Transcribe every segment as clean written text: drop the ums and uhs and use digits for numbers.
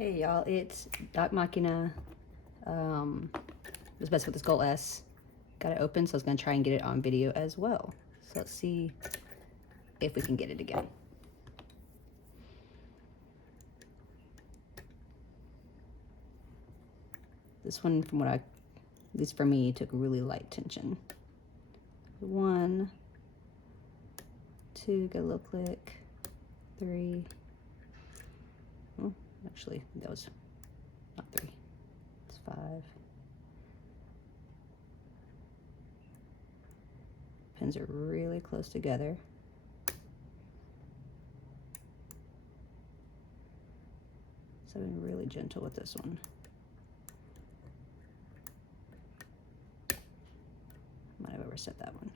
Hey y'all, it's Doc Machina. Was best with this Goal S. Got it open, so I was gonna try and get it on video as well. So let's see if we can get it again. This one, from what at least for me, took really light tension. 1, 2, get a little click. 3. Oh, actually, that was not 3. It's 5. Pins are really close together. So I've been really gentle with this one. Might have overset that one.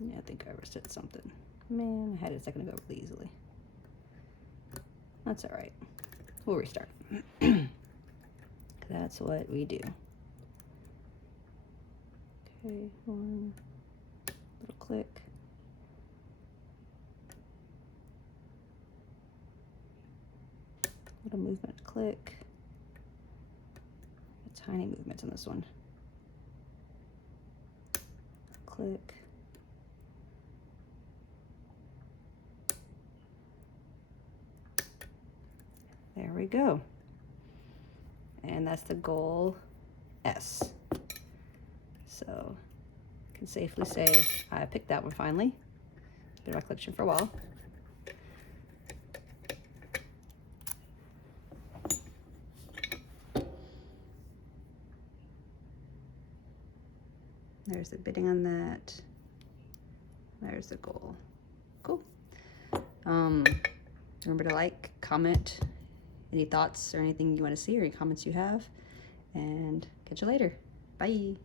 Yeah, I think I overset something. Man, I had it a second ago really easily. That's all right. We'll restart. That's what we do. Okay, 1 little click. Little movement, click. A tiny movement on this one. Click. There we go. And that's the Goal S. So I can safely say I picked that one finally. Been in my collection for a while. There's the bidding on that. There's the Goal. Cool. Remember to like, comment, any thoughts or anything you want to see or any comments you have, and catch you later. Bye.